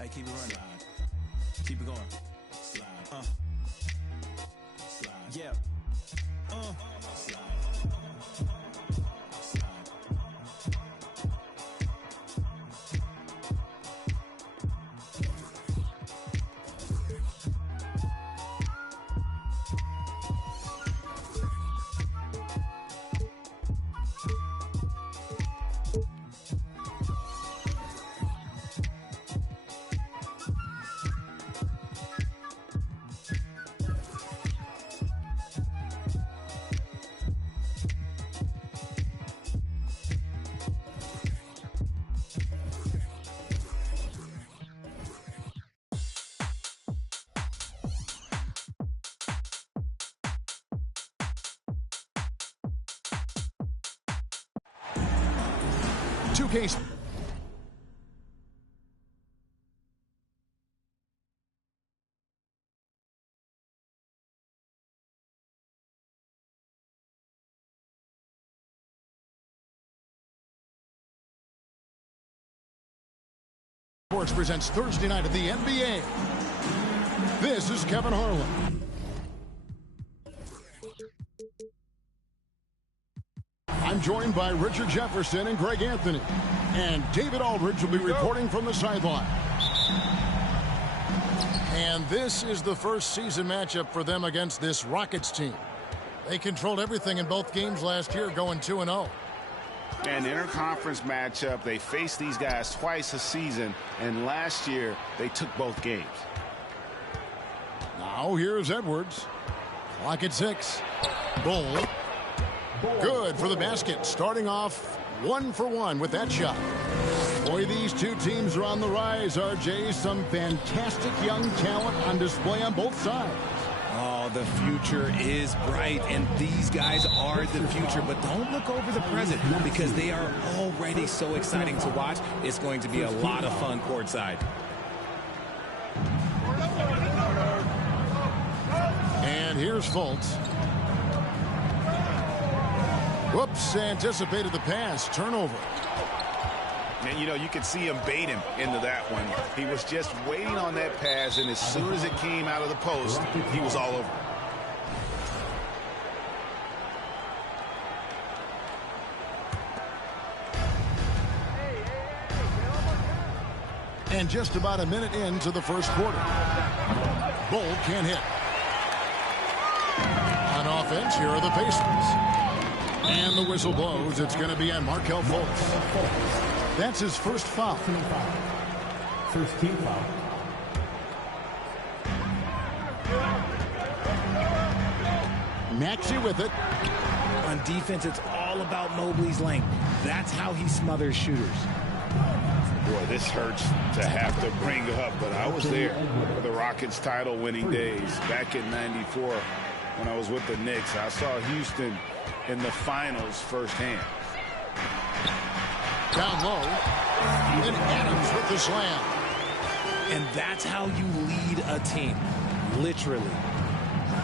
Hey, keep it running. Keep it going. Yeah. Case. Sports presents Thursday night of the NBA. This is Kevin Harlan. I'm joined by Richard Jefferson and Greg Anthony. And David Aldridge will be reporting from the sideline. And this is the first season matchup for them against this Rockets team. They controlled everything in both games last year, going 2-0. An interconference matchup. They faced these guys twice a season, and last year they took both games. Now here's Edwards. Clock at 6. Bull. Good for the basket. Starting off 1 for 1 with that shot. Boy, these two teams are on the rise, RJ. Some fantastic young talent on display on both sides. Oh, the future is bright, and these guys are the future. But don't look over the present, because they are already so exciting to watch. It's going to be a lot of fun courtside. And here's Fultz. Whoops, anticipated the pass. Turnover. And, you know, you could see him bait him into that one. He was just waiting on that pass, and as soon as it came out of the post, he was all over. And just about a minute into the first quarter. Bull can't hit. On offense, here are the Pacers. And the whistle blows. It's going to be on Markelle Fultz. That's his first foul. First team foul. Maxey with it. On defense, it's all about Mobley's length. That's how he smothers shooters. Boy, this hurts to have to bring up, but I was there for the Rockets title-winning days back in '94 when I was with the Knicks. I saw Houston in the finals firsthand. Down low. And Adams with the slam. And that's how you lead a team. Literally.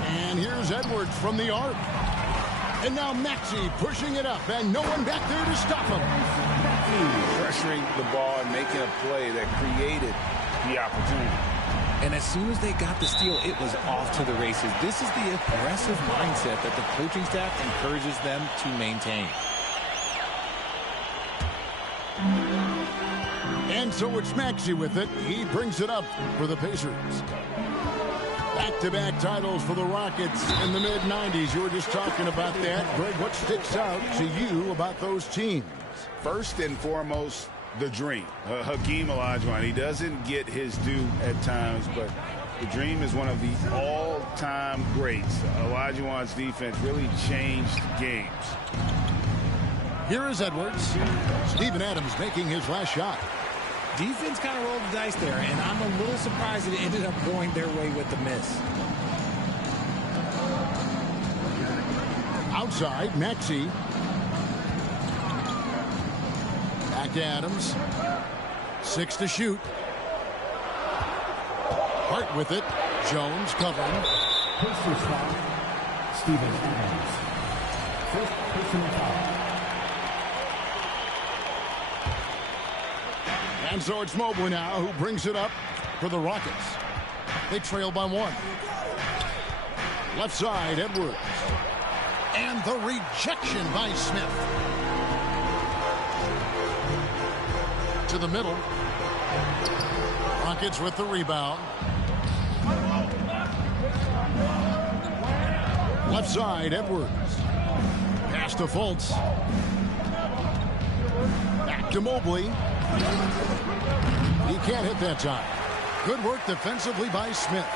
And here's Edwards from the arc. And now Maxey pushing it up, and no one back there to stop him. Pressuring the ball and making a play that created the opportunity. And as soon as they got the steal, it was off to the races. This is the aggressive mindset that the coaching staff encourages them to maintain. And so it's Maxey with it. He brings it up for the Pacers. Back-to-back titles for the Rockets in the mid-'90s. You were just talking about that. Greg, what sticks out to you about those teams? First and foremost, the dream. Hakeem Olajuwon. He doesn't get his due at times, but the dream is one of the all-time greats. Olajuwon's defense really changed games. Here is Edwards. Steven Adams making his last shot. Defense kind of rolled the dice there, and I'm a little surprised it ended up going their way with the miss. Outside, Maxey. Back to Adams. 6 to shoot. Hart with it. Jones covering. Pacers foul. Steven Adams. First personal foul. And so it's Mobley now who brings it up for the Rockets. They trail by 1. Left side, Edwards. And the rejection by Smith. To the middle. Rockets with the rebound. Left side, Edwards. Pass to Fultz. Back to Mobley. He can't hit that time. Good work defensively by Smith.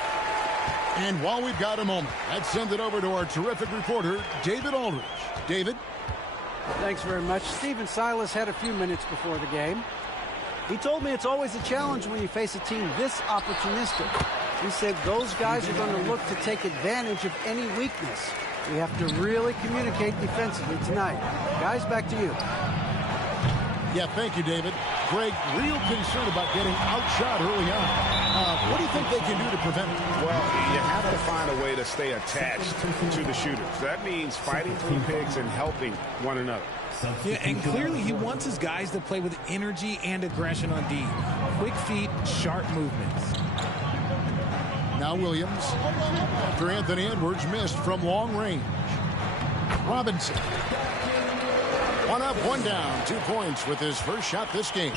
And while we've got a moment, let's send it over to our terrific reporter, David Aldridge. David? Thanks very much. Stephen Silas had a few minutes before the game. He told me it's always a challenge when you face a team this opportunistic. He said those guys are going to look to take advantage of any weakness. We have to really communicate defensively tonight. Guys, back to you. Yeah, thank you, David. Greg, real concern about getting outshot early on. What do you think they can do to prevent it? Well, you have to find a way to stay attached to the shooters. That means fighting through picks and helping one another. Yeah, and clearly he wants his guys to play with energy and aggression on D. Quick feet, sharp movements. Now Williams. After Anthony Edwards missed from long range. Robinson. 1 up, 1 down. 2 points with his first shot this game.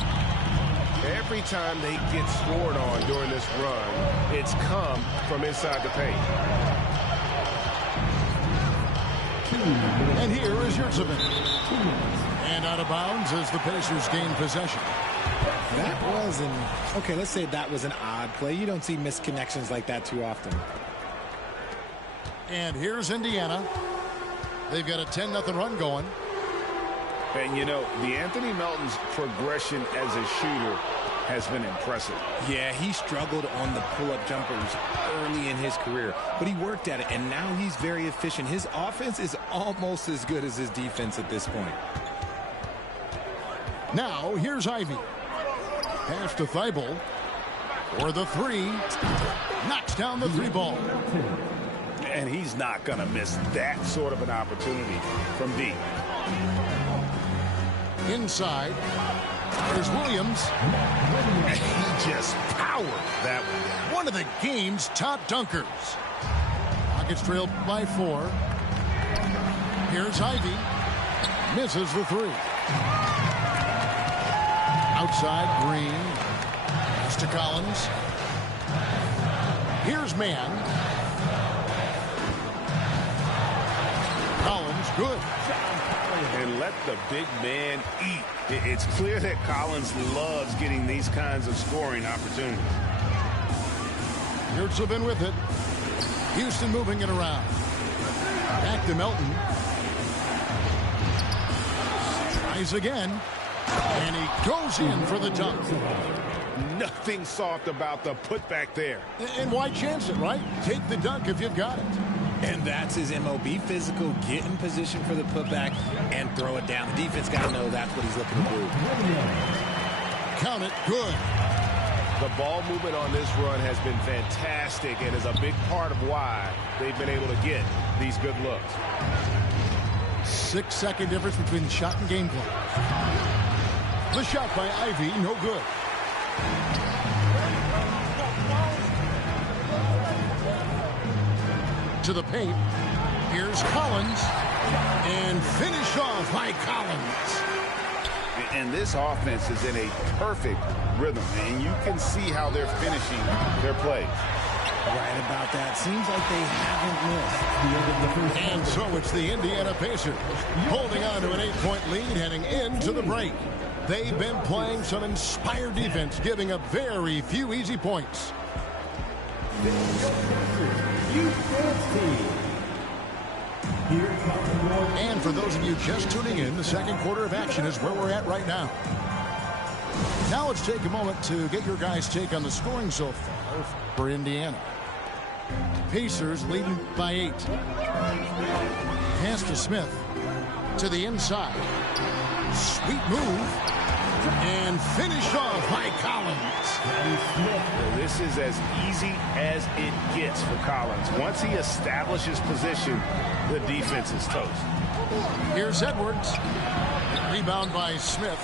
Every time they get scored on during this run, it's come from inside the paint. And here is Yurtseven. And out of bounds as the Pacers gain possession. That was okay, let's say that was an odd play. You don't see misconnections like that too often. And here's Indiana. They've got a 10-0 run going. And, you know, the Anthony Melton's progression as a shooter has been impressive. Yeah, he struggled on the pull-up jumpers early in his career, but he worked at it, and now he's very efficient. His offense is almost as good as his defense at this point. Now, here's Ivy. Pass to Thibault for the 3. Knocks down the 3 ball. And he's not going to miss that sort of an opportunity from deep. Inside, there's Williams. And he just powered that one. One of the game's top dunkers. Rockets trailed by 4. Here's Ivy. Misses the 3. Outside, Green. Pass to Collins. Here's Mann. Collins, good. And let the big man eat. It's clear that Collins loves getting these kinds of scoring opportunities. Yurtseven with it. Houston moving it around. Back to Melton. Tries again. And he goes in for the dunk. Nothing soft about the putback there. And why chance it, right? Take the dunk if you've got it. And that's his MO. Be physical, get in position for the putback, and throw it down. The defense got to know that's what he's looking to do. Count it, good. The ball movement on this run has been fantastic and is a big part of why they've been able to get these good looks. 6-second difference between shot and game clock. The shot by Ivy, no good. To the paint. Here's Collins. And finish off by Collins. And this offense is in a perfect rhythm. And you can see how they're finishing their plays. Right about that. Seems like they haven't missed. And so it's the Indiana Pacers holding on to an 8-point lead heading into the break. They've been playing some inspired defense, giving up very few easy points. And for those of you just tuning in, the second quarter of action is where we're at right now. Now let's take a moment to get your guys' take on the scoring so far for Indiana. Pacers leading by 8. Pass to Smith. To the inside. Sweet move. And finish off by Collins. This is as easy as it gets for Collins. Once he establishes position, the defense is toast. Here's Edwards. Rebound by Smith.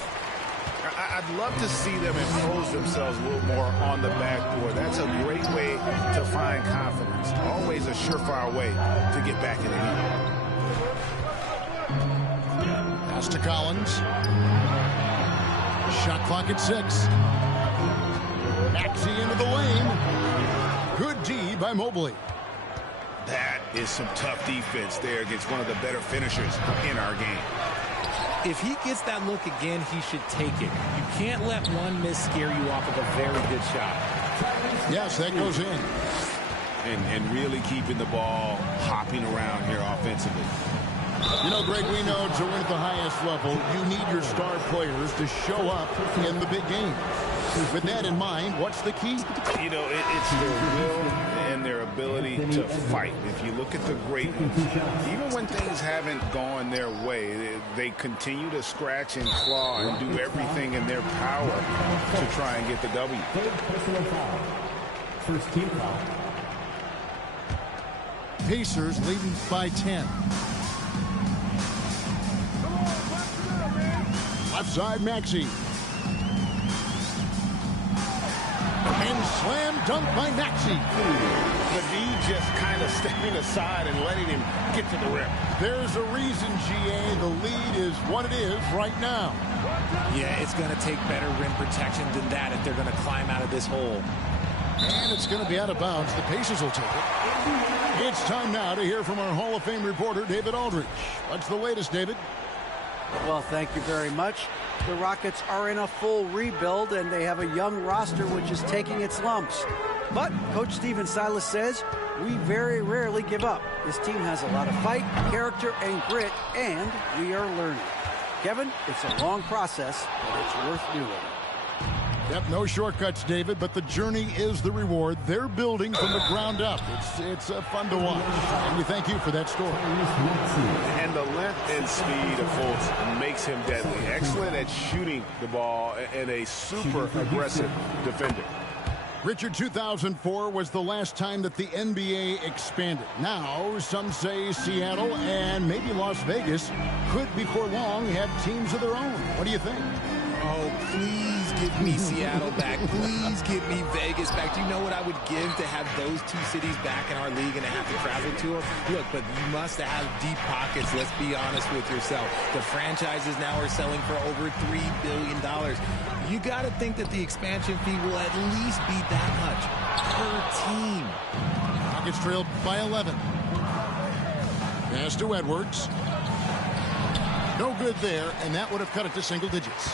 I'd love to see them impose themselves a little more on the backboard. That's a great way to find confidence. Always a surefire way to get back in the game. Pass to Collins. Shot clock at 6. Maxey into the lane. Good D by Mobley. That is some tough defense there against one of the better finishers in our game. If he gets that look again, he should take it. You can't let one miss scare you off of a very good shot. Yes, that goes in. And really keeping the ball hopping around here offensively. You know, Greg, we know to win at the highest level, you need your star players to show up in the big games. With that in mind, what's the key? You know, it's their will and their ability to fight. If you look at the great ones, even when things haven't gone their way, they continue to scratch and claw and do everything in their power to try and get the W. Third personal foul. First team foul. Pacers leading by 10. Left side, Maxey. And slam dunk by Maxey. The D just kind of stepping aside and letting him get to the rim. There's a reason, GA, the lead is what it is right now. Yeah, it's going to take better rim protection than that if they're going to climb out of this hole. And it's going to be out of bounds. The Pacers will take it. It's time now to hear from our Hall of Fame reporter, David Aldridge. What's the latest, David? Well, thank you very much. The Rockets are in a full rebuild, and they have a young roster which is taking its lumps. But Coach Stephen Silas says, we very rarely give up. This team has a lot of fight, character, and grit, and we are learning. Kevin, it's a long process, but it's worth doing. Yep, no shortcuts, David, but the journey is the reward. They're building from the ground up. It's fun to watch, and we thank you for that story. And the length and speed of Fultz makes him deadly. Excellent at shooting the ball and a super aggressive defender. Richard, 2004 was the last time that the NBA expanded. Now, some say Seattle and maybe Las Vegas could before long have teams of their own. What do you think? Oh, please give me Seattle back. Please give me Vegas back. Do you know what I would give to have those two cities back in our league and to have to travel to them? Look, but you must have deep pockets. Let's be honest with yourself. The franchises now are selling for over $3 billion. You got to think that the expansion fee will at least be that much per team. Rockets trailed by 11. Pass to Edwards. No good there, and that would have cut it to single digits.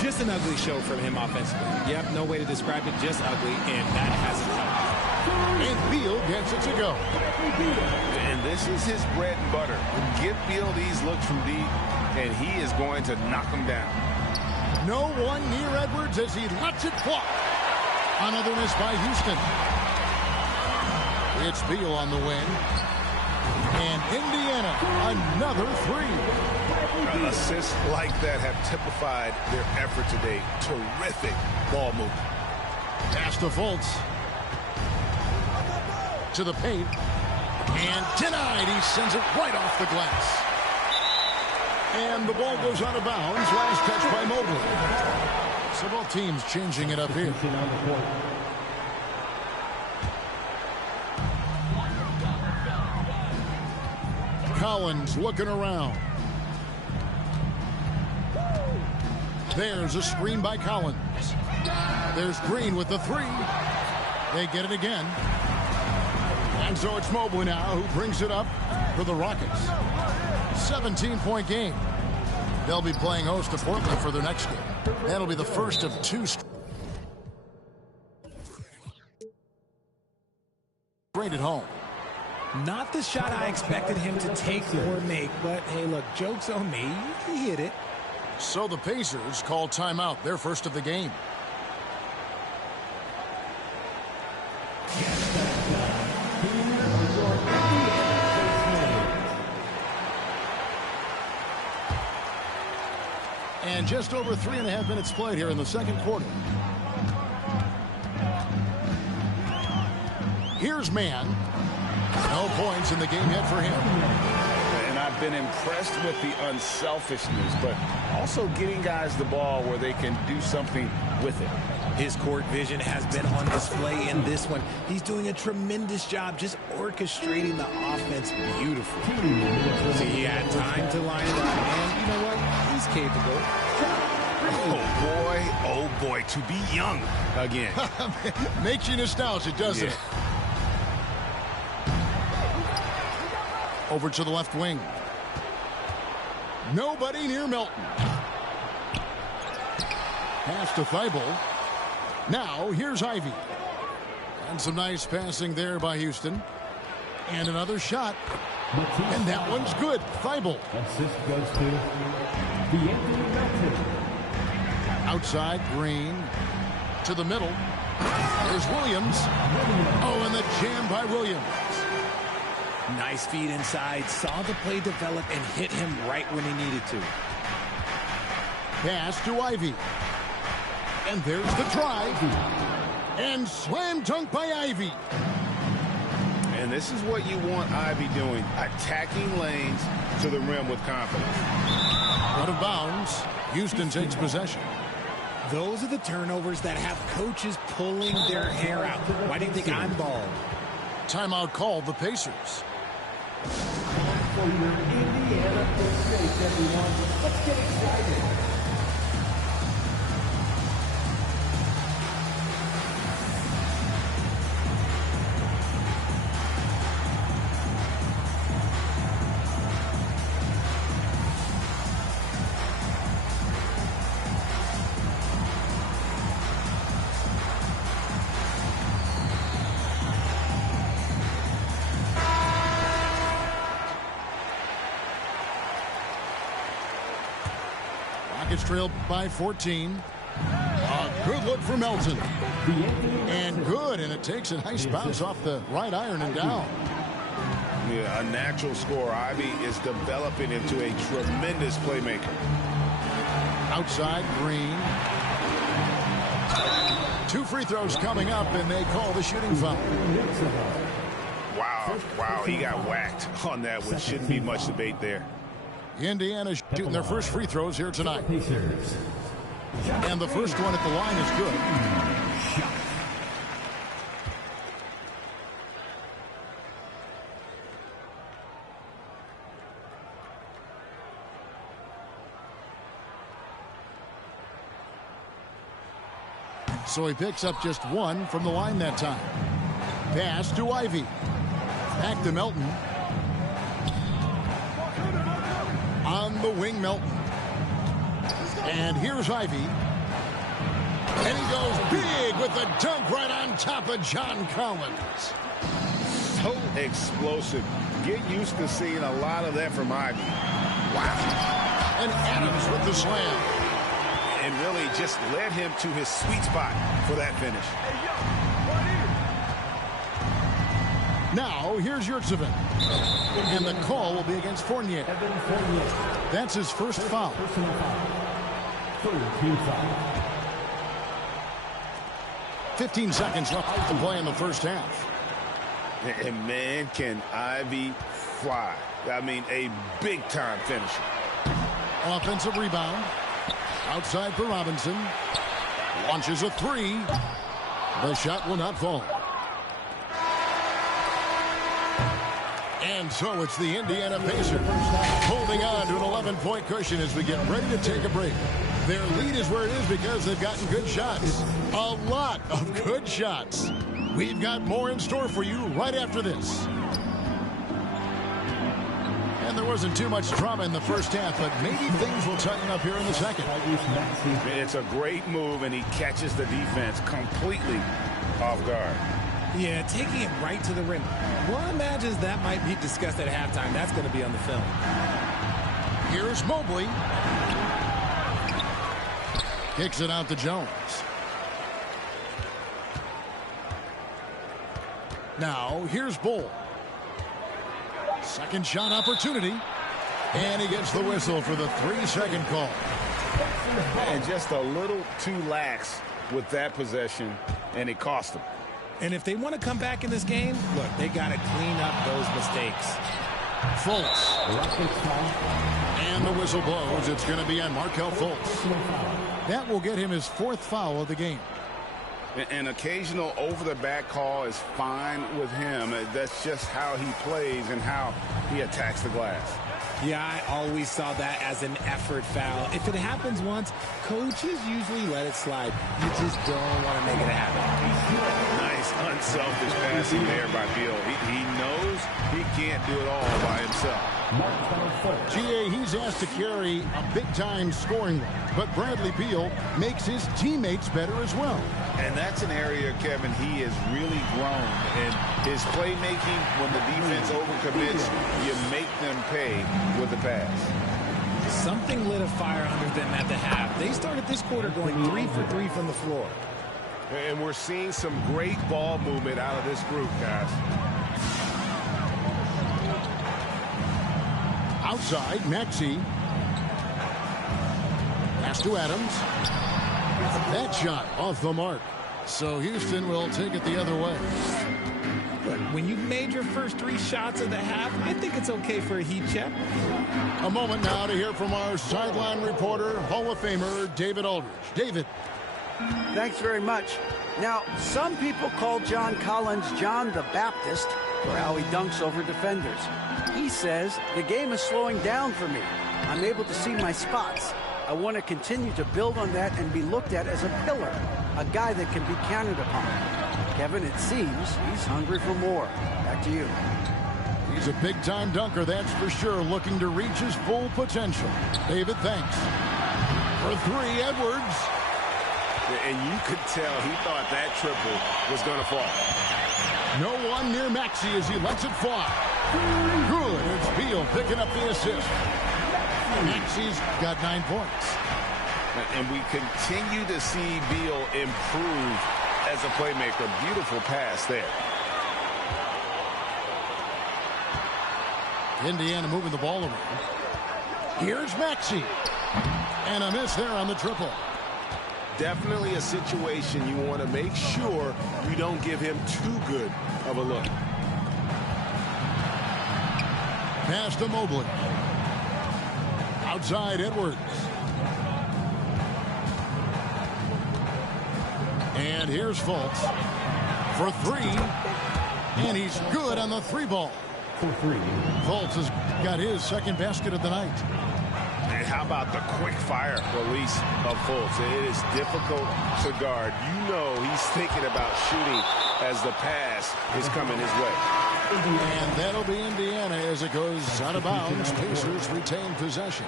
Just an ugly show from him offensively. Yep, no way to describe it, just ugly, and that hasn't helped. And Beal gets it to go. And this is his bread and butter. Give Beal these looks from deep, and he is going to knock them down. No one near Edwards as he lets it fly. Another miss by Houston. It's Beal on the wing. And Indiana, another three. Assists like that have typified their effort today. Terrific ball movement. Pass to Fultz. To the paint. And denied. He sends it right off the glass. And the ball goes out of bounds. Last touch by Mobley. So both teams changing it up here. Collins looking around. There's a screen by Collins. There's Green with the three. They get it again. And so it's Mobley now who brings it up for the Rockets. 17-point game. They'll be playing host to Portland for their next game. That'll be the first of two straight at home. Not the shot I expected him to take or make, but hey, look, joke's on me. He hit it. So the Pacers call timeout, their first of the game. And just over 3.5 minutes played here in the second quarter. Here's Mann. No points in the game yet for him. And I been impressed with the unselfishness, but also getting guys the ball where they can do something with it. His court vision has been on display in this one. He's doing a tremendous job just orchestrating the offense beautifully. So he had time to line it up, and you know what? He's capable. Oh boy, to be young again. Makes you nostalgic, doesn't it? Over to the left wing. Nobody near Melton. Pass to Thibault. Now, here's Ivey. And some nice passing there by Houston. And another shot. And that one's good. Thibault. Assist goes to D'Anthony Melton. Outside, Green. To the middle. There's Williams. Oh, and the jam by Williams. Nice feed inside. Saw the play develop and hit him right when he needed to. Pass to Ivey. And there's the try. And slam dunk by Ivey. And this is what you want Ivey doing. Attacking lanes to the rim with confidence. Out of bounds. Houston takes possession. Those are the turnovers that have coaches pulling their hair out. Why do you think I'm bald? Timeout called the Pacers. For your Indiana Pacers, everyone. Let's get excited. Rockets trailed by 14. A good look for Melton. And good, and it takes a nice bounce off the right iron and down. Yeah, a natural scorer. Ivey is developing into a tremendous playmaker. Outside, Green. 2 free throws coming up, and they call the shooting foul. Wow, he got whacked on that one. Shouldn't be much debate there. Indiana shooting their first free throws here tonight. And the first one at the line is good. So he picks up just one from the line that time. Pass to Ivey. Back to Melton. On the wing, Melton. And here's Ivey. And he goes big with the dunk right on top of John Collins. So explosive. Get used to seeing a lot of that from Ivey. Wow. And Adams with the slam. And really just led him to his sweet spot for that finish. Now, here's Yurtseven. And the call will be against Fournier. That's his first foul. 15 seconds left to play in the first half. And man, can Ivey fly. I mean, a big-time finisher. Offensive rebound. Outside for Robinson. Launches a three. The shot will not fall. And so it's the Indiana Pacers holding on to an 11-point cushion as we get ready to take a break. Their lead is where it is because they've gotten good shots. A lot of good shots. We've got more in store for you right after this. And there wasn't too much drama in the first half, but maybe things will tighten up here in the second. It's a great move, and he catches the defense completely off guard. Yeah, taking it right to the rim. One imagines that might be discussed at halftime. That's going to be on the film. Here's Mobley. Kicks it out to Jones. Now, here's Bull. Second shot opportunity. And he gets the whistle for the 3-second call. And just a little too lax with that possession, and it cost him. And if they want to come back in this game, look, they got to clean up those mistakes. Fultz. And the whistle blows. It's going to be on Markelle Fultz. That will get him his 4th foul of the game. An occasional over-the-back call is fine with him. That's just how he plays and how he attacks the glass. Yeah, I always saw that as an effort foul. If it happens once, coaches usually let it slide. You just don't want to make it happen. Nice, unselfish passing there by Beal. He knows he can't do it all by himself. G.A., he's asked to carry a big-time scoring role, but Bradley Beal makes his teammates better as well. And that's an area, Kevin, he has really grown. And his playmaking, when the defense overcommits, you make them pay with the pass. Something lit a fire under them at the half. They started this quarter going 3 for 3 from the floor. And we're seeing some great ball movement out of this group, guys. Outside, Maxey. Pass to Adams. That shot off the mark. So Houston will take it the other way. Look, when you've made your first 3 shots of the half, I think it's okay for a heat check. A moment now to hear from our sideline reporter, Hall of Famer David Aldridge. David. Thanks very much. Now, some people call John Collins John the Baptist for how he dunks over defenders. He says, the game is slowing down for me. I'm able to see my spots. I want to continue to build on that and be looked at as a pillar, a guy that can be counted upon. Kevin, it seems he's hungry for more. Back to you. He's a big-time dunker, that's for sure, looking to reach his full potential. David, thanks. For 3, Edwards. And you could tell he thought that triple was going to fall. No one near Maxey as he lets it fly. Good. It's Beal picking up the assist. Maxey's got 9 points. And we continue to see Beal improve as a playmaker. Beautiful pass there. Indiana moving the ball around. Here's Maxey. And a miss there on the triple. Definitely a situation you want to make sure you don't give him too good of a look. Pass to Mobley. Outside, Edwards. And here's Fultz for 3. And he's good on the 3-ball. Fultz has got his 2nd basket of the night. And how about the quick fire release of Fultz? It is difficult to guard. You know he's thinking about shooting as the pass is coming his way. And that'll be Indiana as it goes out of bounds. Pacers retain possession.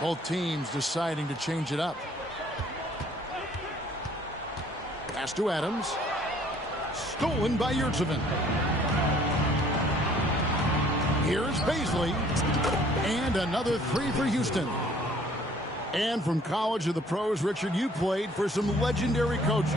Both teams deciding to change it up. Pass to Adams. Stolen by Yurtseven. Here's Baisley. And another 3 for Houston. And from college to the pros, Richard, you played for some legendary coaches.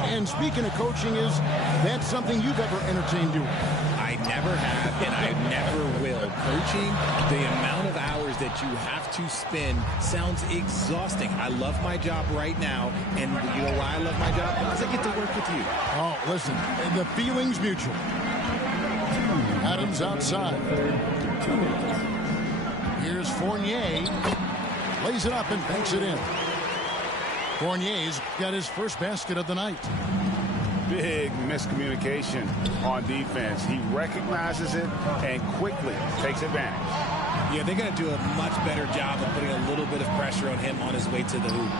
And speaking of coaching, is that something you've ever entertained doing? I never have, and I never will. Coaching, the amount of hours that you have to spend sounds exhausting. I love my job right now, and you know why I love my job? Because I get to work with you. Oh, listen, the feeling's mutual. Adams outside. Here's Fournier. Lays it up and banks it in. Fournier's got his first basket of the night. Big miscommunication on defense. He recognizes it and quickly takes advantage. Yeah, they're going to do a much better job of putting a little bit of pressure on him on his way to the hoop.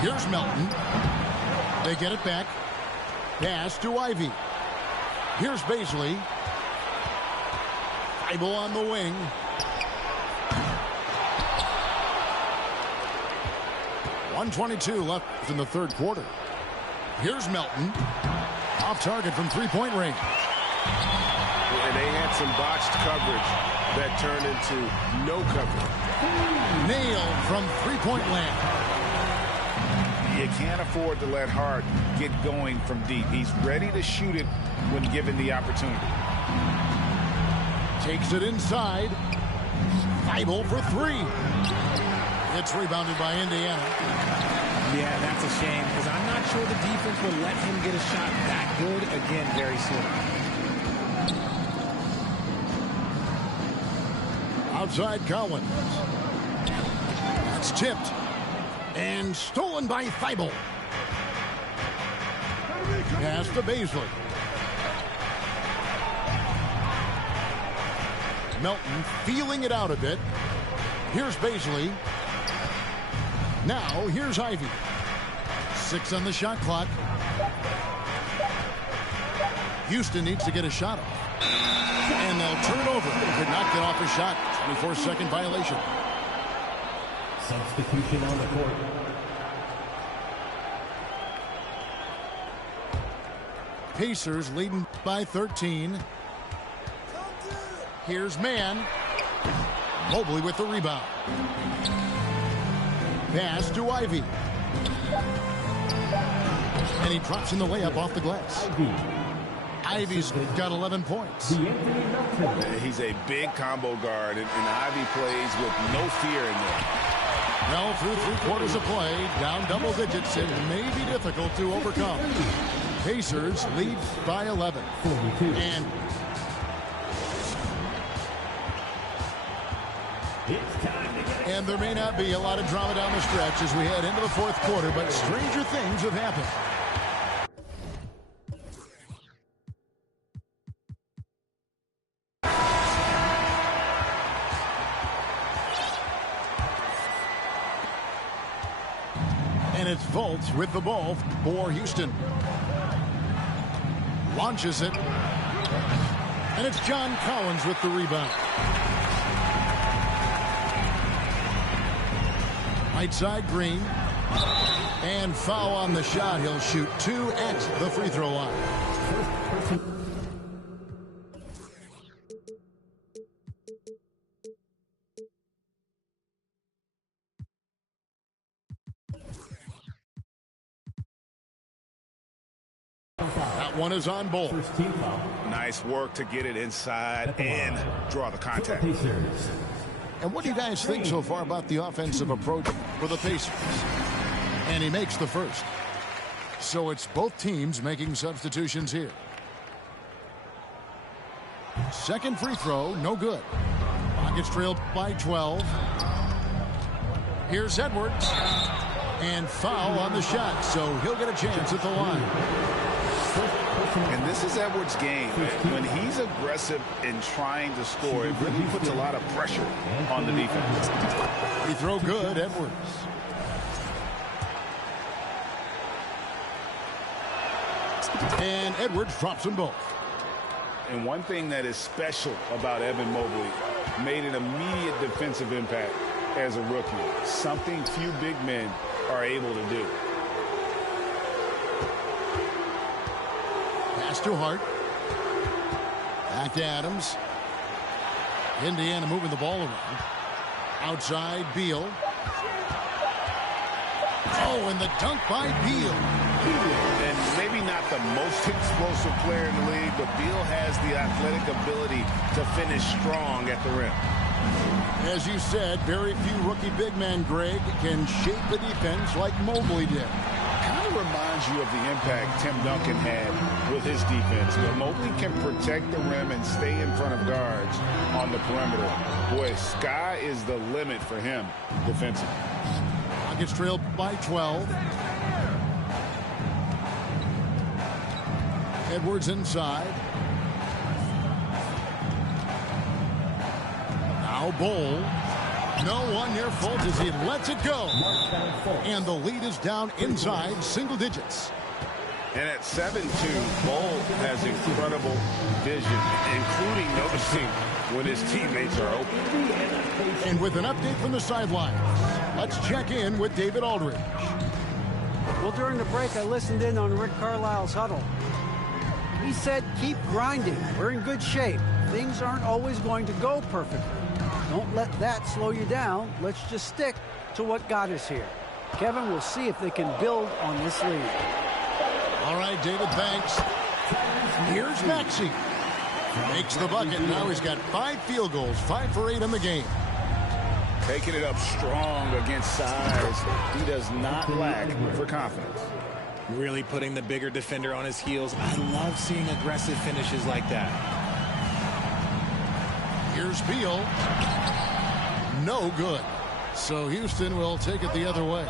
Here's Melton. They get it back. Pass to Ivy. Here's Baisley. Thibault on the wing. .122 left in the 3rd quarter. Here's Melton. Off target from 3-point range. And they had some botched coverage that turned into no coverage. Nailed from 3-point land. You can't afford to let Hart get going from deep. He's ready to shoot it when given the opportunity. Takes it inside. Thibault for 3. It's rebounded by Indiana. Yeah, that's a shame because I'm not sure the defense will let him get a shot that good again very soon. outside Collins. That's tipped. And stolen by Thibault. Pass to Baisley. Melton feeling it out a bit. Here's Baisley. Now, here's Ivy. 6 on the shot clock. Houston needs to get a shot off. And they'll turn it over. Could not get off a shot. 24-second violation. Substitution on the court. Pacers leading by 13. Here's Mann. Mobley with the rebound. Pass to Ivy. And he drops in the layup off the glass. Ivy's got 11 points. He's a big combo guard, and Ivy plays with no fear in there. Well, through 3 quarters of play, down double digits, it may be difficult to overcome. Pacers lead by 11. And there may not be a lot of drama down the stretch as we head into the 4th quarter, but stranger things have happened. And it's Fultz with the ball for Houston. Launches it. And it's John Collins with the rebound. Right side, Green. And foul on the shot. He'll shoot 2 at the free throw line. That one is on Bol. Nice work to get it inside and draw the contact. And what do you guys think so far about the offensive approach for the Pacers? And he makes the first. So it's both teams making substitutions here. Second free throw, no good. Rockets trail by 12. Here's Edwards. And foul on the shot, so he'll get a chance at the line. And this is Edwards' game. When he's aggressive in trying to score, it really puts a lot of pressure on the defense. Free throw good, Edwards. And Edwards drops them both. And one thing that is special about Evan Mobley, made an immediate defensive impact as a rookie. Something few big men are able to do. Pass to Hart. Back to Adams. Indiana moving the ball around. Outside, Beal. Oh, and the dunk by Beal. And maybe not the most explosive player in the league, but Beal has the athletic ability to finish strong at the rim. As you said, very few rookie big men, Greg, can shape the defense like Mobley did. Kind of reminds you of the impact Tim Duncan had with his defense. But Mobley can protect the rim and stay in front of guards on the perimeter. Boy, sky is the limit for him defensively. Rockets trailed by 12. Edwards inside. Now Bol. No one near Fultz as he lets it go. And the lead is down inside single digits. And at 7-2, Bol has incredible vision, including noticing when his teammates are open. And with an update from the sideline, let's check in with David Aldridge. Well, during the break, I listened in on Rick Carlisle's huddle. He said, keep grinding. We're in good shape. Things aren't always going to go perfectly. Don't let that slow you down. Let's just stick to what got us here. Kevin, we'll see if they can build on this lead. All right, David, thanks. Here's Maxey. Makes the bucket. Now he's got 5 field goals, 5 for 8 in the game. Taking it up strong against size. He does not lack for confidence. Really putting the bigger defender on his heels. I love seeing aggressive finishes like that. Here's Beal. no good. So Houston will take it the other way.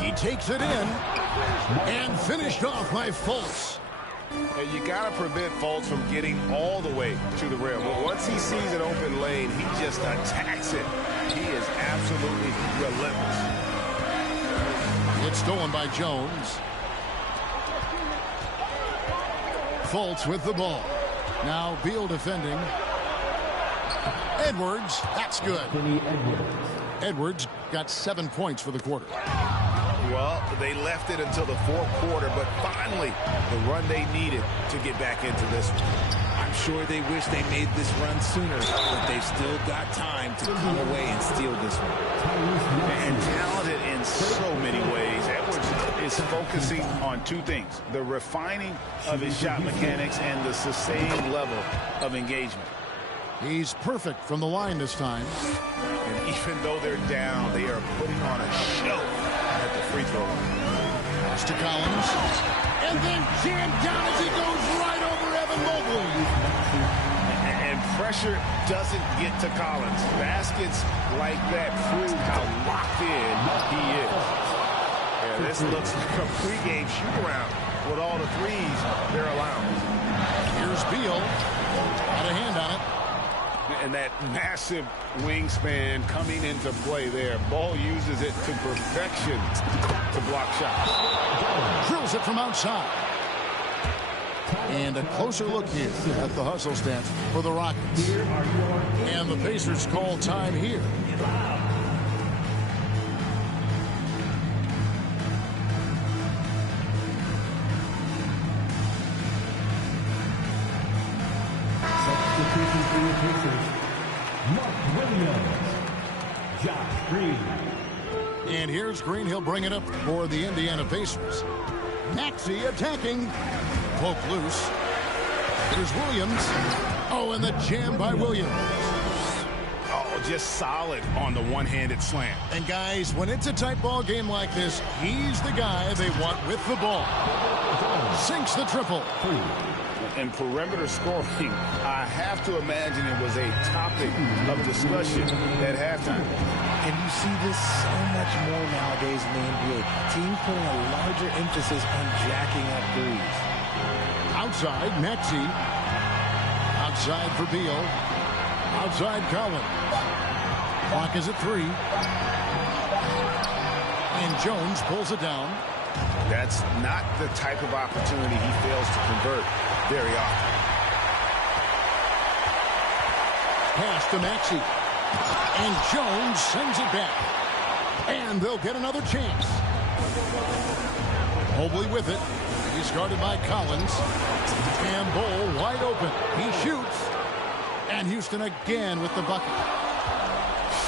He takes it in and finished off by Fultz. You got to prevent Fultz from getting all the way to the rim. But once he sees an open lane, he just attacks it. He is absolutely relentless. It's stolen by Jones. Fultz with the ball. Now Beal defending. Edwards, that's good. Edwards got 7 points for the quarter. Well, they left it until the fourth quarter, but finally the run they needed to get back into this one. I'm sure they wish they made this run sooner, but they've still got time to come away and steal this one. And talented in so many ways, Edwards is focusing on two things: the refining of his shot mechanics and the sustained level of engagement. He's perfect from the line this time. And even though they're down, they are putting on a show at the free throw line. Pass to Collins. And then jammed down as he goes right over Evan Mobley. And pressure doesn't get to Collins. Baskets like that prove how locked in he is. Yeah, this looks like a pregame shoot-around with all the threes they're allowing. Here's Beal. Got a hand on it. And that massive wingspan coming into play there. Ball uses it to perfection to block shots. Drills it from outside. And a closer look here at the hustle stats for the Rockets. And the Pacers call time here. Substitution for the Pacers, Mark Williams, Josh Green. And here's Green. He'll bring it up for the Indiana Pacers. Maxey attacking. Poke loose. Here's Williams. Oh, and the jam by Williams. Oh, just solid on the one-handed slam. And guys, when it's a tight ball game like this, he's the guy they want with the ball. Sinks the triple. And perimeter scoring, I have to imagine it was a topic of discussion at halftime. And you see this so much more nowadays in the NBA. Teams putting a larger emphasis on jacking up threes. Outside, Maxey. Outside for Beal. Outside, Collins. Clock is at 3. And Jones pulls it down. That's not the type of opportunity he fails to convert very often. Pass to Maxey. And Jones sends it back. And they'll get another chance. Mobley with it. He's guarded by Collins. And Bol wide open. He shoots. And Houston again with the bucket.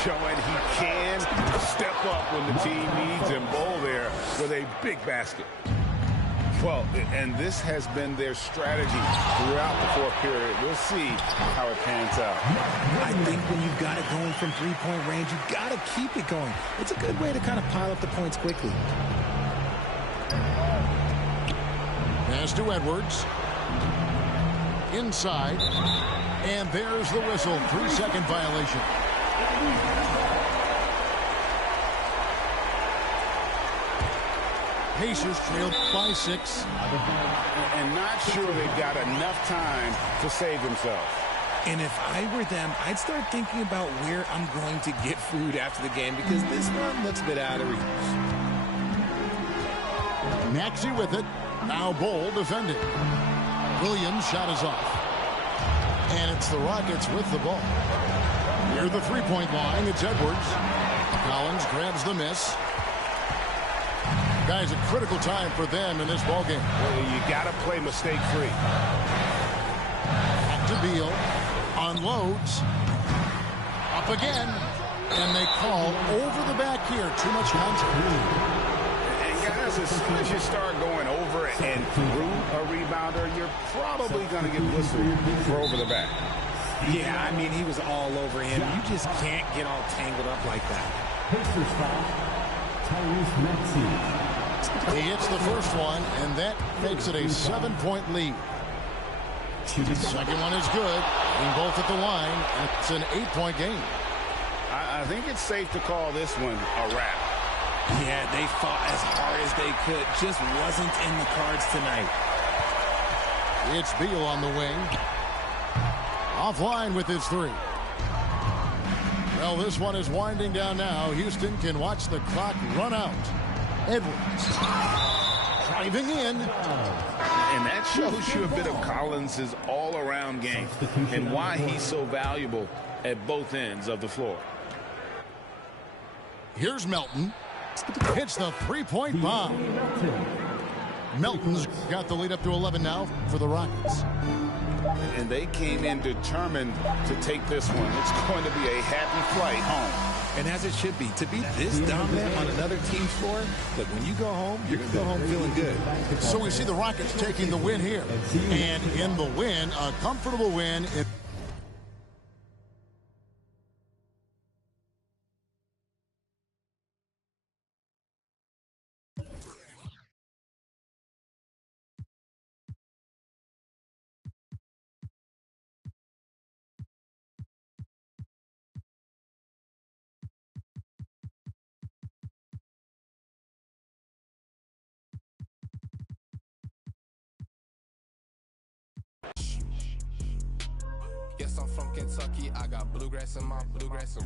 Showing he can step up when the team needs him. Bol there with a big basket. Well, and this has been their strategy throughout the fourth period. We'll see how it pans out. I think when you've got it going from three-point range, you've got to keep it going. It's a good way to kind of pile up the points quickly. Pass to Edwards. Inside. And there's the whistle. 3-second violation. Pacers trailed by 6. And not sure they've got enough time to save themselves. And if I were them, I'd start thinking about where I'm going to get food after the game because this one looks a bit out of reach. Maxey with it. Now Bol defending. Williams' shot is off. And it's the Rockets with the ball. Near the three-point line, it's Edwards. Collins grabs the miss. Guys, a critical time for them in this ballgame. You got to play mistake-free. Back to Beal. Unloads. Up again. And they call over the back here. Too much contact. And guys, as soon as you start going over and through a rebounder, you're probably going to get whistled for over the back. Yeah, I mean, he was all over him. You just can't get all tangled up like that. Pacers foul, Tyrese Maxey. He hits the first one, and that makes it a 7-point lead. The second one is good. Being both at the line, and it's an 8-point game. I think it's safe to call this one a wrap. Yeah, they fought as hard as they could. Just wasn't in the cards tonight. It's Beal on the wing. Offline with his three. Well, this one is winding down now. Houston can watch the clock run out. Edwards driving in. And that shows you a bit of Collins' all-around game and why he's so valuable at both ends of the floor. Here's Melton. Hits the three-point bomb. Melton's got the lead up to 11 now for the Rockets. And they came in determined to take this one. It's going to be a happy flight home. And as it should be, to be this dominant on another team's floor, look, when you go home, you're going to go home feeling good. So we see the Rockets taking the win here. And in the win, a comfortable win. Yes, I'm from Kentucky. I got bluegrass in my bluegrass.